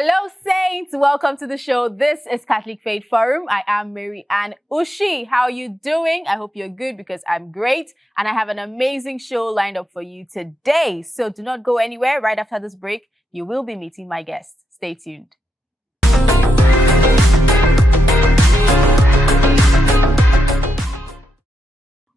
Hello, Saints. Welcome to the show. This is Catholic Faith Forum. I am Mary Ann Ushi. How are you doing? I hope you're good because I'm great. And I have an amazing show lined up for you today. So do not go anywhere. Right after this break, you will be meeting my guests. Stay tuned.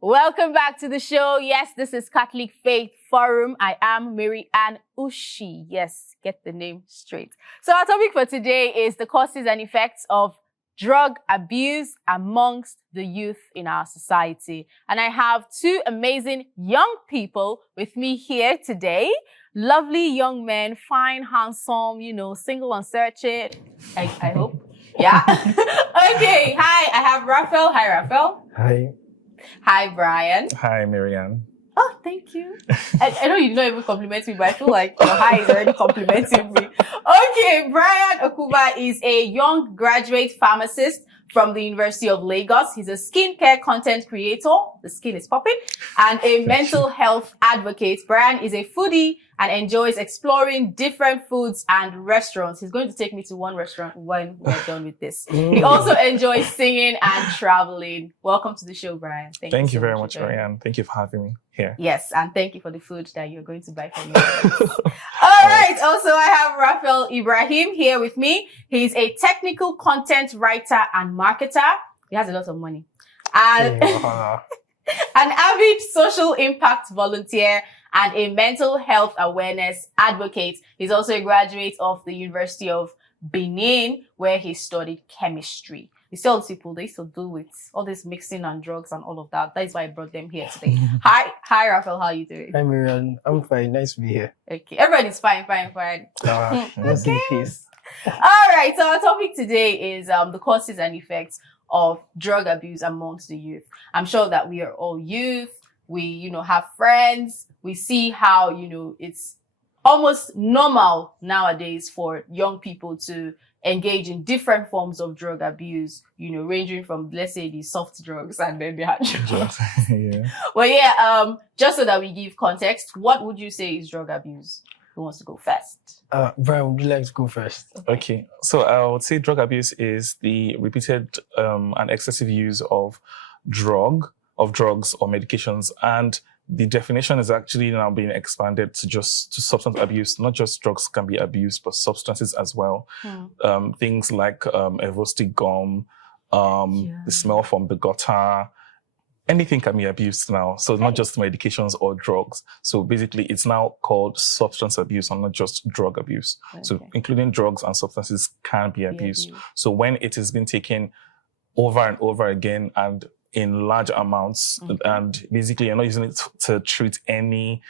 Welcome back to the show. Yes, this is Catholic Faith Forum. I am Mary Ann Ushi. Yes, get the name straight. So our topic for today is the causes and effects of drug abuse amongst the youth in our society. And I have two amazing young people with me here today. Lovely young men, fine, handsome, single and searching. I hope. Yeah. Okay. Hi, I have Raphael. Hi, Raphael. Hi. Hi, Bryan. Hi, Marianne. Oh, thank you. I know you don't even compliment me, but I feel like your hi is already complimenting me. Okay, Bryan Okwuba is a young graduate pharmacist from the University of Lagos. He's a skincare content creator. The skin is popping. And a mental health advocate. Bryan is a foodie and enjoys exploring different foods and restaurants. He's going to take me to one restaurant when we're done with this. He also enjoys singing and traveling. Welcome to the show, Bryan. Thank you very much, Marianne. Thank you for having me here. Yes, and thank you for the food that you're going to buy for me. All right. Also, I have Raphael Ibrahim here with me. He's a technical content writer and marketer. He has a lot of money. And an avid social impact volunteer and a mental health awareness advocate. He's also a graduate of the University of Benin, where he studied chemistry. You see all these people, they used to do with all this mixing and drugs and all of that. That is why I brought them here today. Hi, Raphael. How are you doing? Hi, Marianne. I'm fine. Nice to be here. Okay. Everybody's fine. Okay. All right. So our topic today is the causes and effects of drug abuse amongst the youth. I'm sure that we are all youth. We, have friends. We see how, it's almost normal nowadays for young people to engage in different forms of drug abuse, ranging from, let's say, the soft drugs and then the hard drugs. Yeah. Well, just so that we give context, what would you say is drug abuse? Who wants to go first? Bryan, would you like to go first? Okay. So I would say drug abuse is the repeated and excessive use of drugs or medications. And the definition is actually now being expanded to substance abuse. Not just drugs can be abused, but substances as well. Things like evostick gum, the smell from the gutter. Anything can be abused now. So not just medications or drugs. So basically it's now called substance abuse and not just drug abuse. Okay. So including drugs and substances can be abused. So when it has been taken over and over again and in large amounts, and basically you're not using it to treat any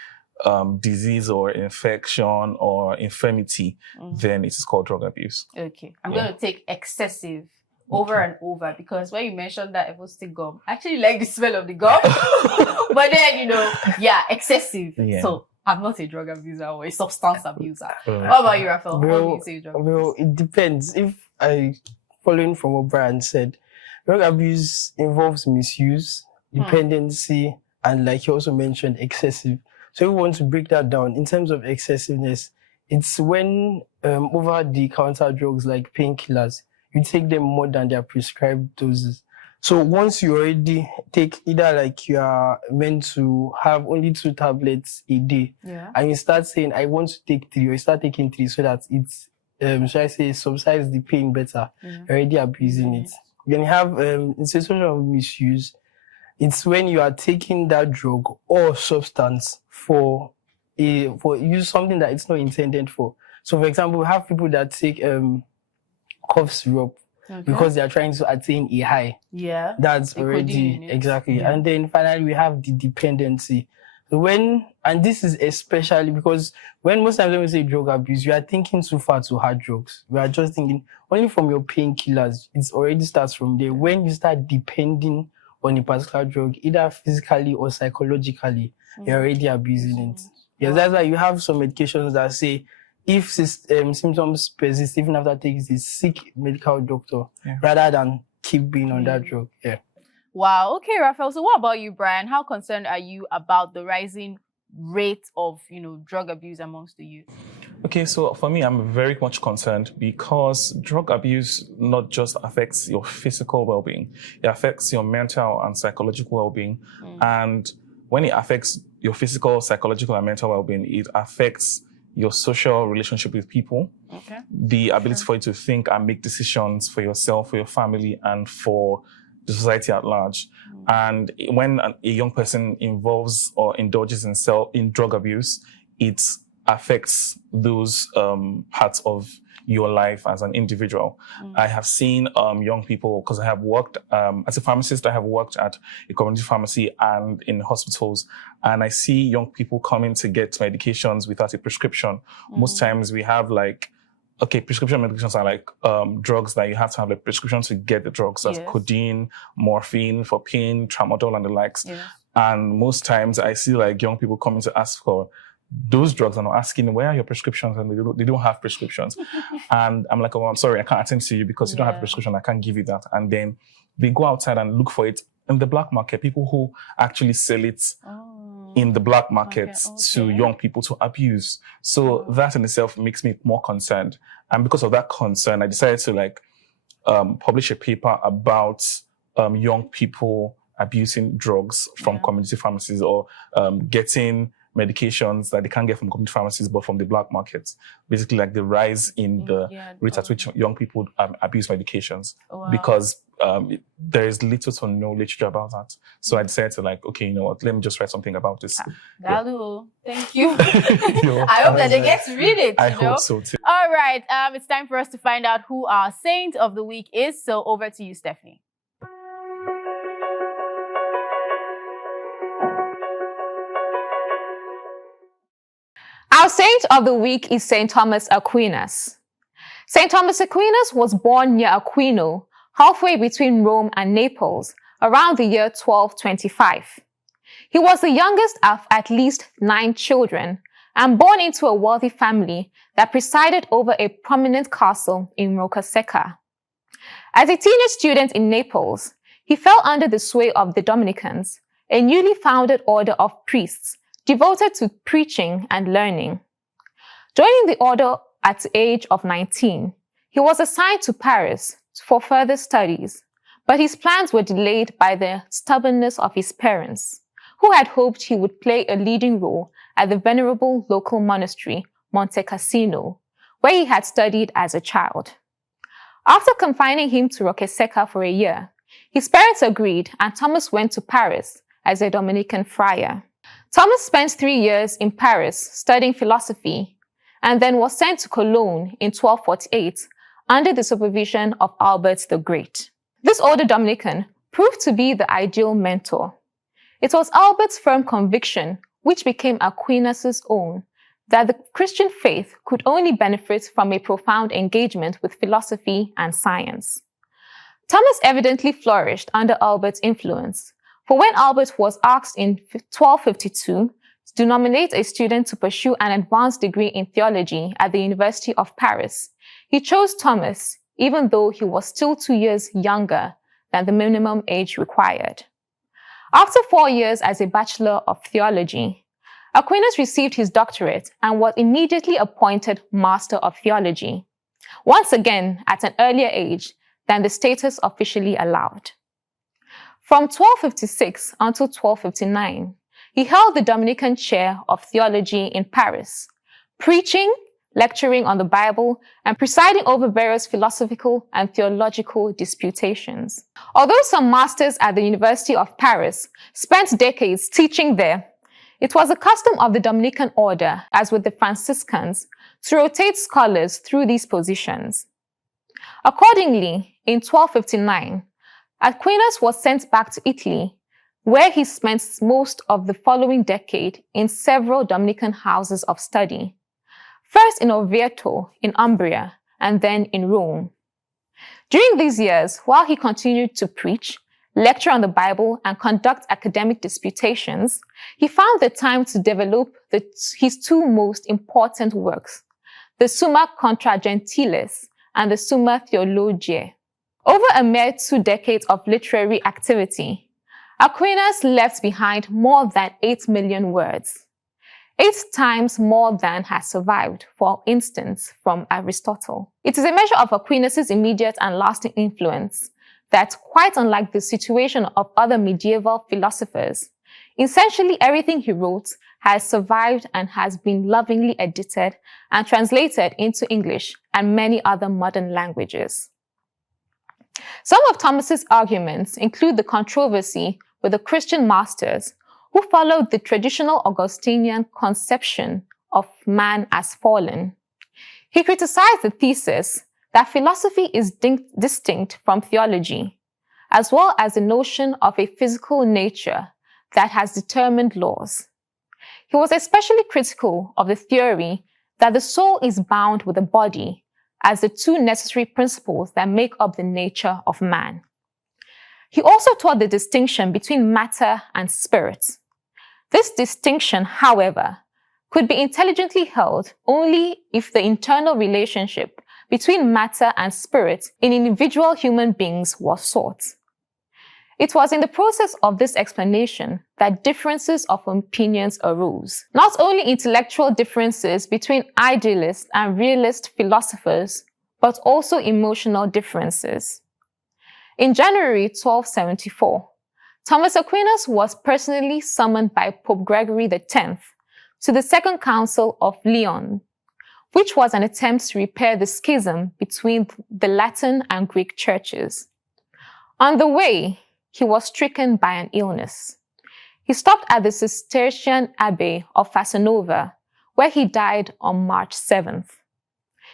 disease or infection or infirmity, then it is called drug abuse. Okay. I'm going to take excessive over and over, because when you mentioned that evostick gum, I actually like the smell of the gum. But then, excessive. Yeah. So I'm not a drug abuser or a substance abuser. What about you, Raphael? How do you say drug abuse? Well, it depends. Following from what Bryan said, drug abuse involves misuse, dependency, and like you also mentioned, excessive. So we want to break that down. In terms of excessiveness, it's when over-the-counter drugs like painkillers, you take them more than their prescribed doses. So once you already take either like you are meant to have only 2 tablets a day, and you start saying, I want to take 3, or you start taking 3 so that it's, subsides the pain better, you're already abusing it. Then you have in situation of misuse, it's when you are taking that drug or substance for use something that it's not intended for. So for example, we have people that take cough syrup because they are trying to attain a high. Yeah. That's already exactly. Yeah. And then finally we have the dependency. And this is especially because most times when we say drug abuse, you are thinking too far to hard drugs. We are just thinking only from your painkillers. It already starts from there. When you start depending on a particular drug, either physically or psychologically, you're already abusing it. Yes, that's why you have some medications that say if symptoms persist even after taking this, seek medical doctor rather than keep being on that drug. Yeah. Wow. Okay, Raphael. So what about you, Bryan? How concerned are you about the rising rate of, drug abuse amongst the youth? Okay, so for me, I'm very much concerned because drug abuse not just affects your physical well-being, it affects your mental and psychological well-being. And when it affects your physical, psychological, and mental well-being, it affects your social relationship with people, the ability for you to think and make decisions for yourself, for your family, and for the society at large. And when a young person involves or indulges in drug abuse, it affects those parts of your life as an individual. I have seen young people, because I have worked as a pharmacist, I have worked at a community pharmacy and in hospitals, and I see young people coming to get medications without a prescription. Most times we have prescription medications are like drugs that you have to have a prescription to get the drugs. That's codeine, morphine for pain, tramadol, and the likes. And most times I see like young people coming to ask for those drugs and I'm asking, where are your prescriptions? And they don't have prescriptions. And I'm like, oh, I'm sorry, I can't attend to you because you don't have a prescription. I can't give you that. And then they go outside and look for it in the black market, people who actually sell it in the black market to young people to abuse. So that in itself makes me more concerned. And because of that concern, I decided to publish a paper about young people abusing drugs from community pharmacies or getting medications that they can't get from community pharmacies, but from the black markets. Basically, like the rise in the rate at which young people abuse medications, because there is little to no literature about that. So I decided to okay, you know what? Let me just write something about this. Dalu, thank you. I hope that they get to read it. I hope so too. All right, it's time for us to find out who our saint of the week is. So over to you, Stephanie. Our saint of the week is St. Thomas Aquinas. St. Thomas Aquinas was born near Aquino, halfway between Rome and Naples, around the year 1225. He was the youngest of at least 9 children and born into a wealthy family that presided over a prominent castle in Roccasecca. As a teenage student in Naples, he fell under the sway of the Dominicans, a newly founded order of priests devoted to preaching and learning. Joining the order at the age of 19, he was assigned to Paris for further studies, but his plans were delayed by the stubbornness of his parents, who had hoped he would play a leading role at the venerable local monastery, Monte Cassino, where he had studied as a child. After confining him to Roccasecca for a year, his parents agreed and Thomas went to Paris as a Dominican friar. Thomas spent 3 years in Paris studying philosophy and then was sent to Cologne in 1248 under the supervision of Albert the Great. This older Dominican proved to be the ideal mentor. It was Albert's firm conviction, which became Aquinas' own, that the Christian faith could only benefit from a profound engagement with philosophy and science. Thomas evidently flourished under Albert's influence, for when Albert was asked in 1252 to nominate a student to pursue an advanced degree in theology at the University of Paris, he chose Thomas, even though he was still 2 years younger than the minimum age required. After 4 years as a Bachelor of Theology, Aquinas received his doctorate and was immediately appointed Master of Theology, once again at an earlier age than the status officially allowed. From 1256 until 1259, he held the Dominican chair of theology in Paris, preaching, lecturing on the Bible, and presiding over various philosophical and theological disputations. Although some masters at the University of Paris spent decades teaching there, it was a custom of the Dominican order, as with the Franciscans, to rotate scholars through these positions. Accordingly, in 1259, Aquinas was sent back to Italy, where he spent most of the following decade in several Dominican houses of study, first in Orvieto in Umbria and then in Rome. During these years, while he continued to preach, lecture on the Bible, and conduct academic disputations, he found the time to develop his 2 most important works, the Summa Contra Gentiles and the Summa Theologiae. Over a mere 2 decades of literary activity, Aquinas left behind more than 8 million words. 8 times more than has survived, for instance, from Aristotle. It is a measure of Aquinas' immediate and lasting influence that, quite unlike the situation of other medieval philosophers, essentially everything he wrote has survived and has been lovingly edited and translated into English and many other modern languages. Some of Thomas's arguments include the controversy with the Christian masters who followed the traditional Augustinian conception of man as fallen. He criticized the thesis that philosophy is distinct from theology, as well as the notion of a physical nature that has determined laws. He was especially critical of the theory that the soul is bound with the body as the two necessary principles that make up the nature of man. He also taught the distinction between matter and spirit. This distinction, however, could be intelligently held only if the internal relationship between matter and spirit in individual human beings was sought. It was in the process of this explanation that differences of opinions arose. Not only intellectual differences between idealist and realist philosophers, but also emotional differences. In January 1274, Thomas Aquinas was personally summoned by Pope Gregory X to the Second Council of Lyon, which was an attempt to repair the schism between the Latin and Greek churches. On the way, he was stricken by an illness. He stopped at the Cistercian Abbey of Fasanova, where he died on March 7th.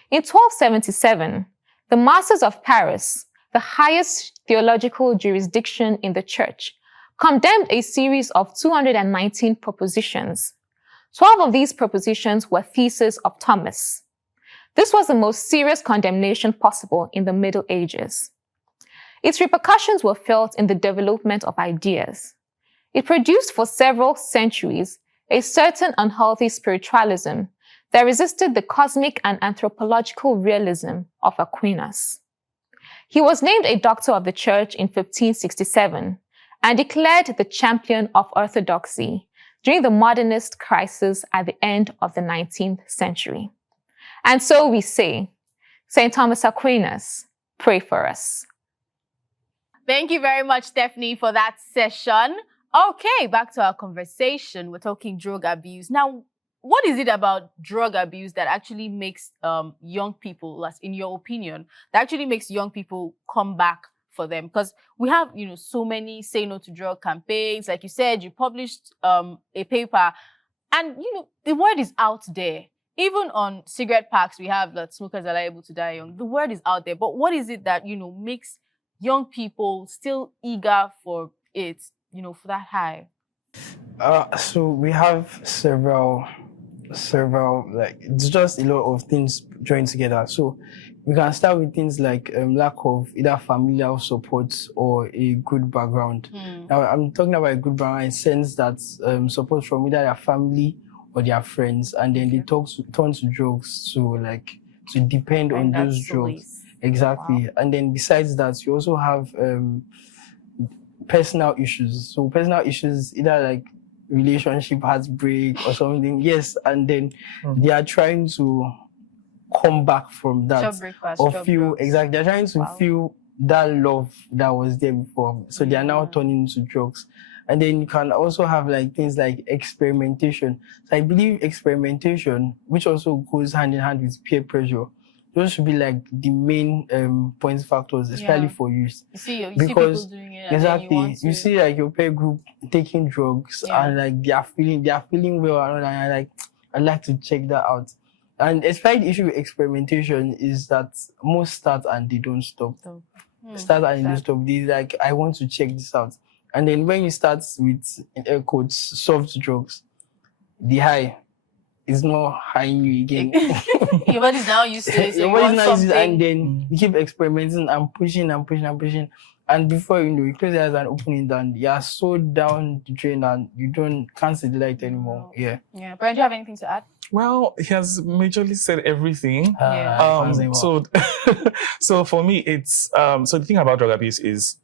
In 1277, the Masters of Paris, the highest theological jurisdiction in the Church, condemned a series of 219 propositions. 12 of these propositions were theses of Thomas. This was the most serious condemnation possible in the Middle Ages. Its repercussions were felt in the development of ideas. It produced for several centuries a certain unhealthy spiritualism that resisted the cosmic and anthropological realism of Aquinas. He was named a doctor of the Church in 1567 and declared the champion of orthodoxy during the modernist crisis at the end of the 19th century. And so we say, St. Thomas Aquinas, pray for us. Thank you very much, Stephanie, for that session. Okay, back to our conversation. We're talking drug abuse. Now, what is it about drug abuse that actually makes young people, in your opinion, that actually makes young people come back for them? Because we have, so many say no to drug campaigns. Like you said, you published a paper, and, the word is out there. Even on cigarette packs, we have that smokers are liable to die young. The word is out there. But what is it that, makes young people still eager for it, for that high? So we have several, it's just a lot of things joined together. So we can start with things like lack of either familial support or a good background. Now, I'm talking about a good background in the sense that support from either their family or their friends, and then they turn to drugs to depend on those drugs. Exactly. Wow. And then besides that, you also have personal issues. So personal issues, either relationship heartbreak or something. Yes, and then they are trying to come back from that or feel drugs. Exactly. They're trying to feel that love that was there before. So they are now turning to drugs. And then you can also have things like experimentation. So I believe experimentation, which also goes hand in hand with peer pressure, those should be the main point factors, especially for youth. You see people doing it. Exactly. You see your peer group taking drugs and they are feeling well, and I'd like to check that out. And especially the issue with experimentation is that most start and they don't stop. Start and they don't stop. They I want to check this out. And then when you start with, in air quotes, soft drugs, the high is not high you again. Your body's now used to it. So your body's now used to it, and then you keep experimenting and pushing. And before you close your eyes and open it down, you are so down the drain and you can't see the light anymore. Yeah. Bryan, do you have anything to add? Well, he has majorly said everything. So for me, it's so the thing about drug abuse is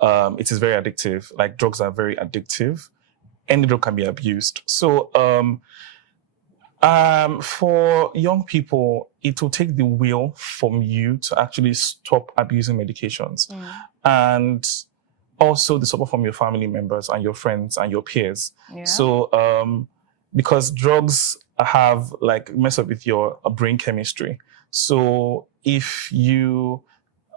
it is very addictive. Drugs are very addictive. Any drug can be abused. So For young people, it will take the will from you to actually stop abusing medications. And also the support from your family members and your friends and your peers. Yeah. So, because drugs have like mess up with your brain chemistry. So if you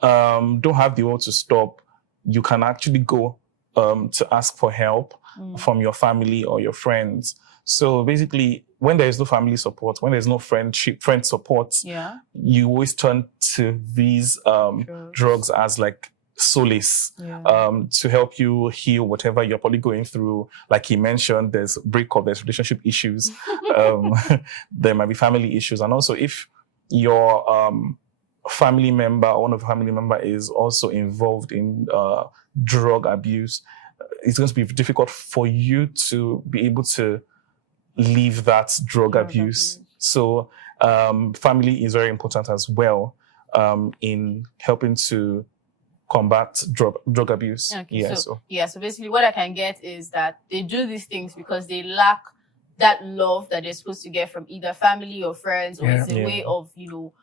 don't have the will to stop, you can actually go to ask for help from your family or your friends. So basically, when there is no family support, when there's no friend support, you always turn to these drugs as like solace to help you heal whatever you're probably going through. Like he mentioned, there's breakup, there's relationship issues, there might be family issues. And also if your family member or one of the family member is also involved in drug abuse, it's going to be difficult for you to be able to leave that drug abuse. So family is very important as well in helping to combat drug abuse. Okay, so basically what I can get is that they do these things because they lack that love that they're supposed to get from either family or friends, or it's a way of, you know,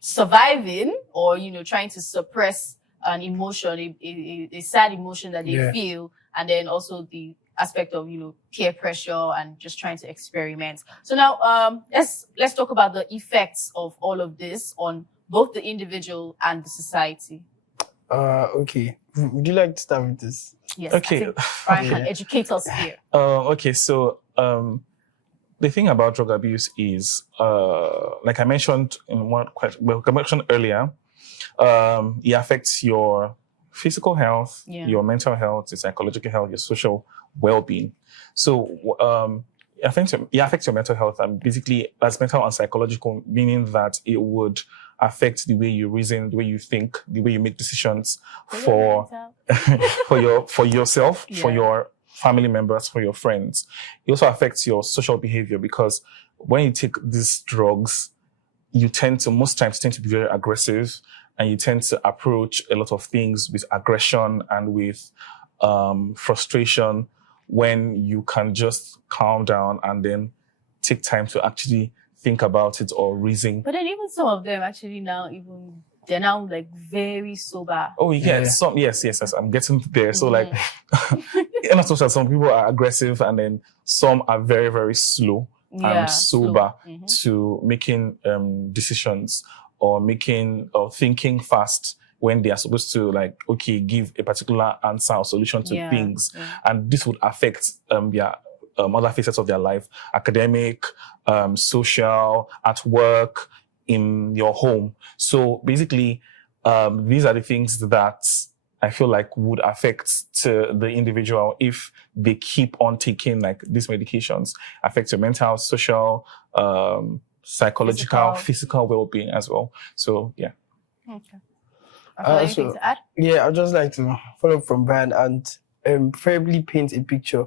surviving, or, you know, trying to suppress an emotion, a sad emotion that they feel, and then also the aspect of, you know, peer pressure and just trying to experiment. So now let's talk about the effects of all of this on both the individual and the society. Okay. Would you like to start with this? Yes. Okay. Bryan can educate us here. Okay. So the thing about drug abuse is, like I mentioned earlier, it affects your physical health, your mental health, your psychological health, your social well-being. So it affects your mental health, and basically that's mental and psychological, meaning that it would affect the way you reason, the way you think, the way you make decisions for yourself, for your family members, for your friends. It also affects your social behavior, because when you take these drugs, you most times tend to be very aggressive, and you tend to approach a lot of things with aggression and with frustration, when you can just calm down and then take time to actually think about it or reason. But then even some of them actually they're now like very sober. Oh yes, yes. I'm getting there. So like, in a social, some people are aggressive, and then some are very, very slow and sober to making decisions or thinking fast, when they are supposed to give a particular answer or solution to things. And this would affect their other facets of their life: academic, social, at work, in your home. So basically, these are the things that I feel like would affect to the individual if they keep on taking these medications. Affect your mental, social, psychological, physical well-being as well. So yeah. Okay. Anything to add? Yeah, I'd just like to follow up from Bryan and preferably paint a picture.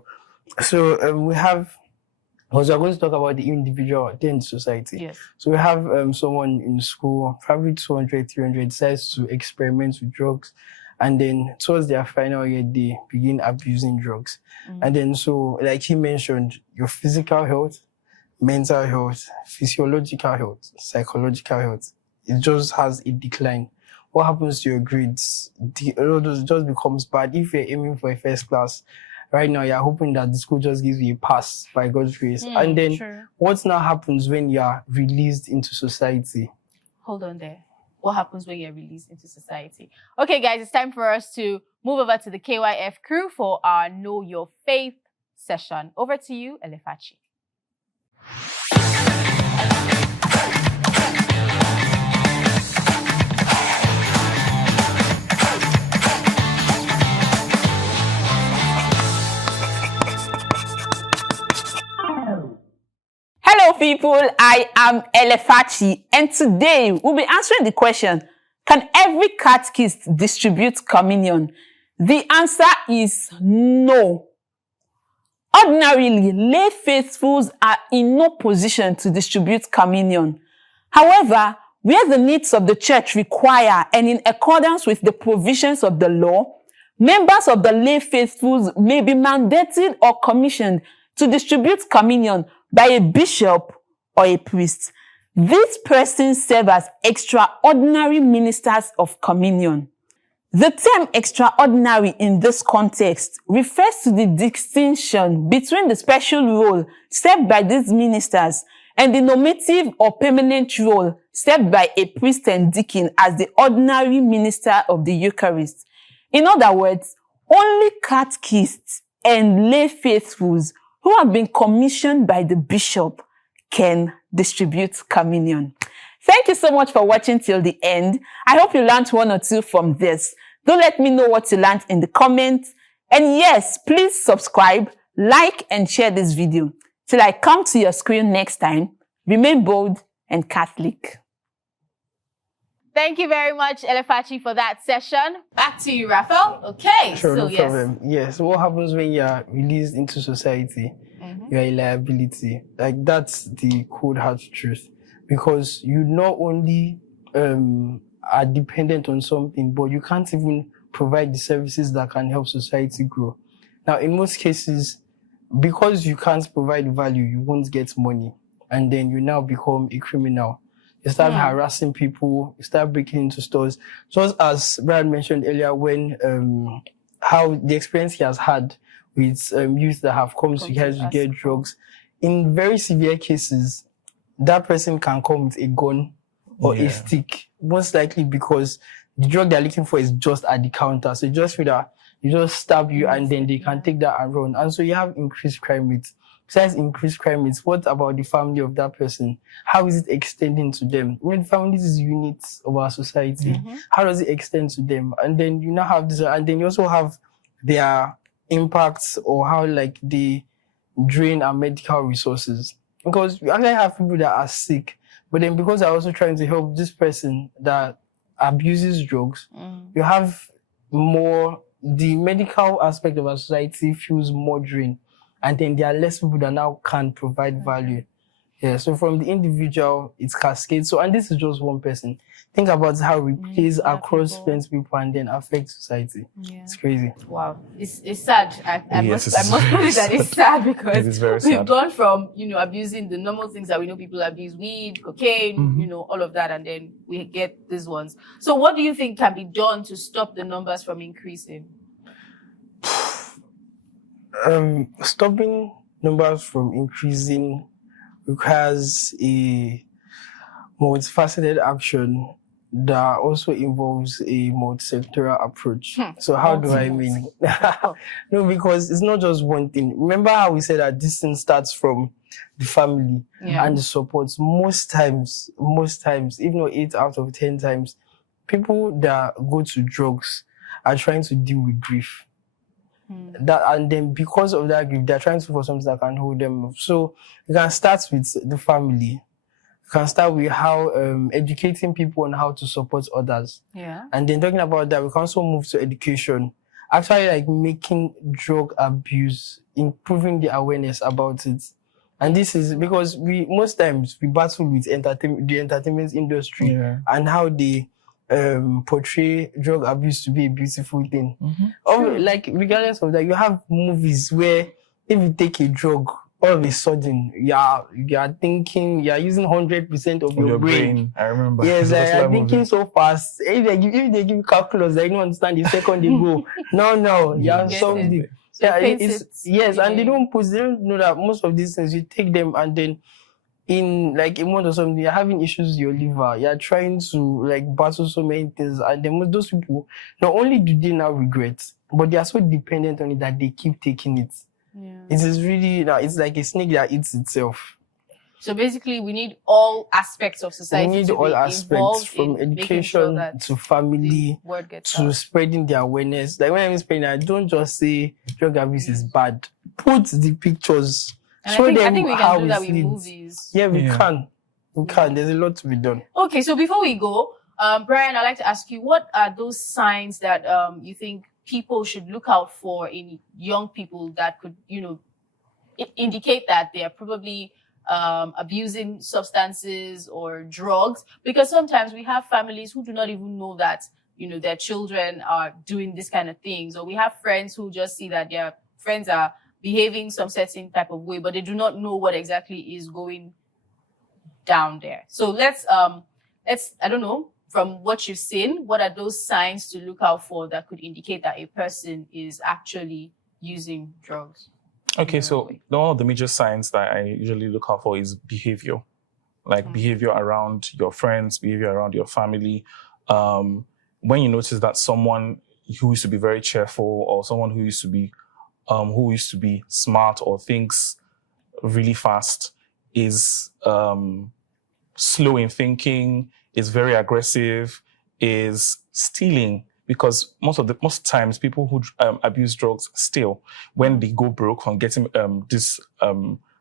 So we're going to talk about the individual, then the society. Yes. So we have someone in school, probably 200, 300, decides to experiment with drugs. And then towards their final year, they begin abusing drugs. And then so, like he mentioned, your physical health, mental health, physiological health, psychological health, it just has a decline. What happens to your grades? It just becomes bad. If you're aiming for a first class, right now you're hoping that the school just gives you a pass by God's grace. And then what now happens when you're released into society? Hold on there. What happens when you're released into society? Okay, guys, it's time for us to move over to the KYF crew for our Know Your Faith session. Over to you, Elefachi. Hello people, I am Elefachi, and today we'll be answering the question, can every catechist distribute communion? The answer is no. Ordinarily, lay faithfuls are in no position to distribute communion. However, where the needs of the church require and in accordance with the provisions of the law, members of the lay faithfuls may be mandated or commissioned to distribute communion by a bishop or a priest. These persons serve as extraordinary ministers of communion. The term extraordinary in this context refers to the distinction between the special role served by these ministers and the normative or permanent role served by a priest and deacon as the ordinary minister of the Eucharist. In other words, only catechists and lay faithfuls who have been commissioned by the bishop can distribute communion. Thank you so much for watching till the end. I hope you learned one or two from this. Do let me know what you learned in the comments. And yes, please subscribe, like, and share this video. Till I come to your screen next time, remain bold and Catholic. Thank you very much, Elefachi, for that session. Back to you, Raphael. Okay, Sure, so no problem. Yes, what happens when you are released into society? You are a liability. Like, that's the cold hard truth. Because you not only are dependent on something, but you can't even provide the services that can help society grow. Now, in most cases, because you can't provide value, you won't get money. And then you now become a criminal. You start harassing people, you start breaking into stores. Just as Bryan mentioned earlier, when how the experience he has had with youth that have come to get drugs. In very severe cases, that person can come with a gun or a stick, most likely because the drug they're looking for is just at the counter. So you just feel that you just stab you and then they can take that and run. And so you have increased crime rates. Besides increased crime rates, what about the family of that person? How is it extending to them? When families is units of our society, how does it extend to them? And then you now have this, and then you also have their impacts or how like they drain our medical resources. Because we actually have people that are sick, but then because they're also trying to help this person that abuses drugs, you have more, the medical aspect of our society feels more drained. And then there are less people that now can provide value. Yeah, so from the individual, it's cascades. So, and this is just one person. Think about how it plays across people and then affects society. It's crazy. Wow, it's sad. I must put it that it's sad because it is very we've sad. gone from, abusing the normal things that we know people abuse, weed, cocaine, all of that, and then we get these ones. So what do you think can be done to stop the numbers from increasing? Stopping numbers from increasing requires a multifaceted action that also involves a multi-sectoral approach. So how do I mean? No, because it's not just one thing. Remember how we said that this thing starts from the family and the support. Most times, if not 8 out of 10 times, people that go to drugs are trying to deal with grief. That, and then because of that grief, they're trying to for something that can hold them up. So you can start with the family. You can start with how educating people on how to support others. And then talking about that, we can also move to education. Actually, like making drug abuse, improving the awareness about it. And this is because most times we battle with the entertainment industry and how they portray drug abuse to be a beautiful thing. Like, regardless of that, you have movies where if you take a drug, all of a sudden you are thinking, you are using 100% of your brain. I remember. Yes, you're thinking so fast. If they give you calculus, I don't understand the second they go. No, you are something. And they don't know that most of these things you take them and then in like a month or something, you're having issues with your liver. You're trying to like battle so many things, and then those people, not only do they now regret, but they are so dependent on it that they keep taking it. It is really, it's like a snake that eats itself. So basically, we need all aspects of society. We need all aspects, from education to family to spreading the awareness. Like when I'm spreading, I don't just say drug abuse is bad. Put the pictures. And I think we can do that with movies. Yeah, we can. We can. There's a lot to be done. Okay, so before we go, Bryan, I'd like to ask you, what are those signs that you think people should look out for in young people that could, indicate that they are probably abusing substances or drugs? Because sometimes we have families who do not even know that, their children are doing this kind of things. Or we have friends who just see that their friends are behaving some certain type of way, but they do not know what exactly is going down there. So let's I don't know, from what you've seen, what are those signs to look out for that could indicate that a person is actually using drugs? Okay, so one of the major signs that I usually look out for is behavior, like behavior around your friends, behavior around your family. When you notice that someone who used to be very cheerful, or someone who used to be smart or thinks really fast, is slow in thinking, is very aggressive, is stealing. Because most times people who abuse drugs steal. When they go broke from getting these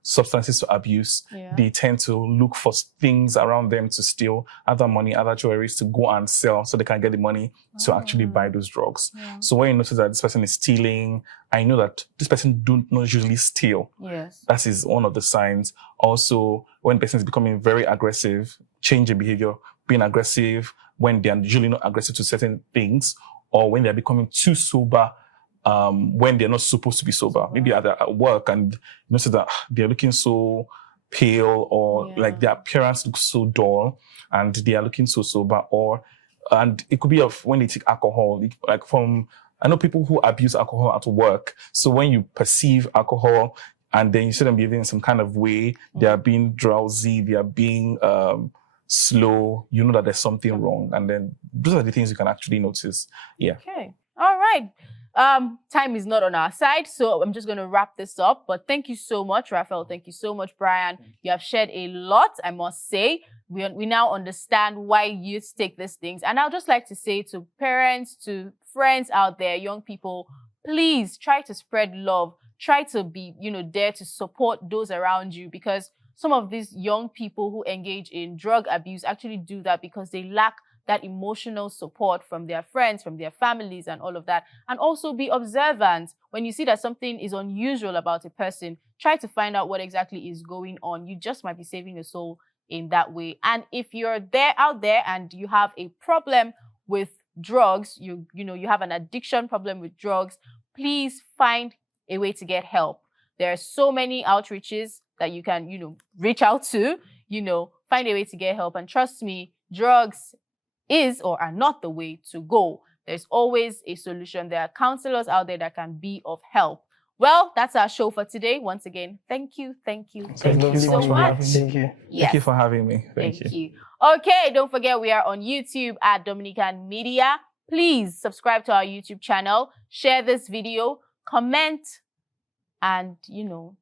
substances to abuse, they tend to look for things around them to steal, other money, other jewelries to go and sell so they can get the money to actually buy those drugs. So when you notice that this person is stealing, I know that this person do not usually steal. Yes. That is one of the signs. Also, when the person is becoming very aggressive, change in behavior, being aggressive, when they are usually not aggressive to certain things, or when they're becoming too sober, when they're not supposed to be sober. Maybe at work and you notice that they're looking so pale, or like their appearance looks so dull and they are looking so sober, and it could be of when they take alcohol. Like I know people who abuse alcohol at work. So when you perceive alcohol and then you see them behaving in some kind of way, they are being drowsy, they are being slow, you know that there's something wrong. And then those are the things you can actually notice. Yeah. Okay. All right. Time is not on our side, so I'm just going to wrap this up. But thank you so much, Raphael. Thank you so much, Bryan. You have shared a lot, I must say. We now understand why youths take these things. And I'd just like to say to parents, to friends out there, young people, please try to spread love. Try to be, there to support those around you, because some of these young people who engage in drug abuse actually do that because they lack that emotional support from their friends, from their families, and all of that. And also be observant. When you see that something is unusual about a person, try to find out what exactly is going on. You just might be saving a soul in that way. And if you're out there and you have a problem with drugs, you have an addiction problem with drugs, please find a way to get help. There are so many outreaches that you can, reach out to, find a way to get help. And trust me, drugs is or are not the way to go. There's always a solution. There are counselors out there that can be of help. Well, that's our show for today. Once again, thank you so much. Thank you. Yes. Thank you for having me. Thank you. Okay, don't forget we are on YouTube at Dominican Media. Please subscribe to our YouTube channel, share this video, comment, and,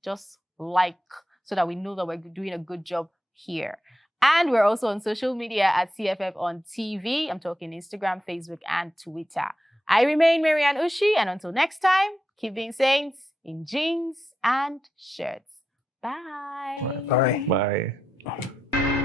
just like, so that we know that we're doing a good job here. And we're also on social media at CFF on TV. I'm talking Instagram, Facebook, and Twitter. I remain Marianne Ushi, and until next time, keep being saints in jeans and shirts. Bye. Bye. Bye.